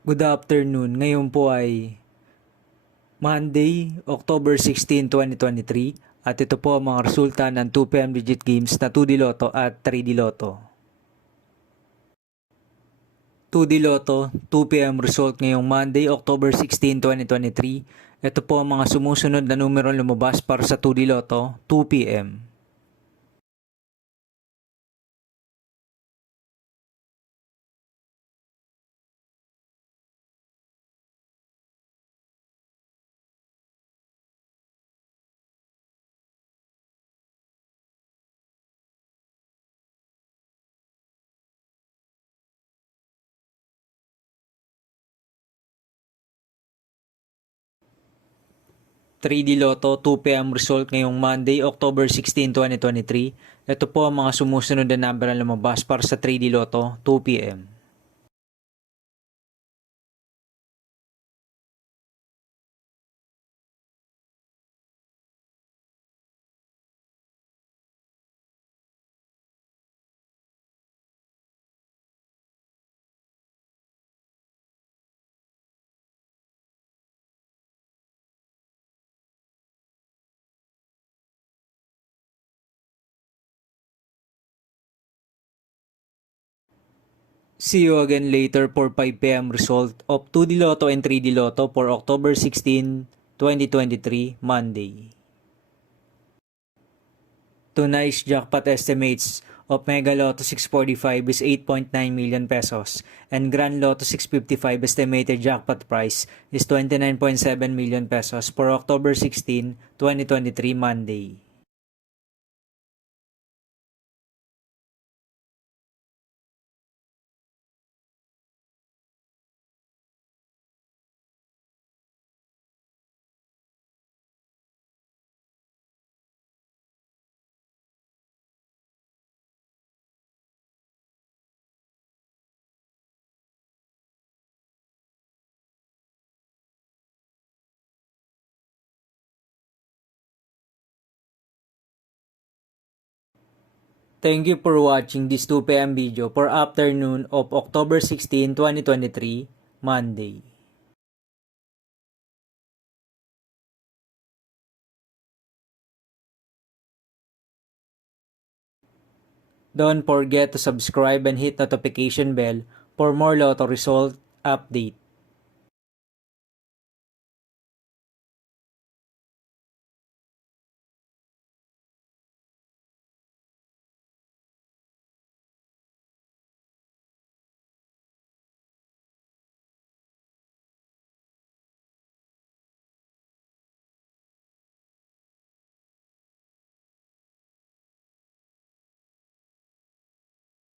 Good afternoon. Ngayon po ay Monday, October 16, 2023 at ito po ang mga resulta ng 2pm digit games na 2D Lotto at 3D Lotto. 2D Lotto, 2pm result ngayong Monday, October 16, 2023. Ito po ang mga sumusunod na numero lumabas para sa 2D Lotto, 2pm. 3D Lotto 2pm result ngayong Monday, October 16, 2023. Ito po ang mga sumusunod na number na lumabas para sa 3D Lotto 2pm. 'See you again later for 5pm result of 2D Lotto and 3D Lotto for October 16, 2023, Monday. Tonight's jackpot estimates of Mega Lotto 645 is 8.9 million pesos and Grand Lotto 655 estimated jackpot price is 29.7 million pesos for October 16, 2023, Monday. Thank you for watching this 2pm video for afternoon of October 16, 2023, Monday. Don't forget to subscribe and hit notification bell for more Lotto result update.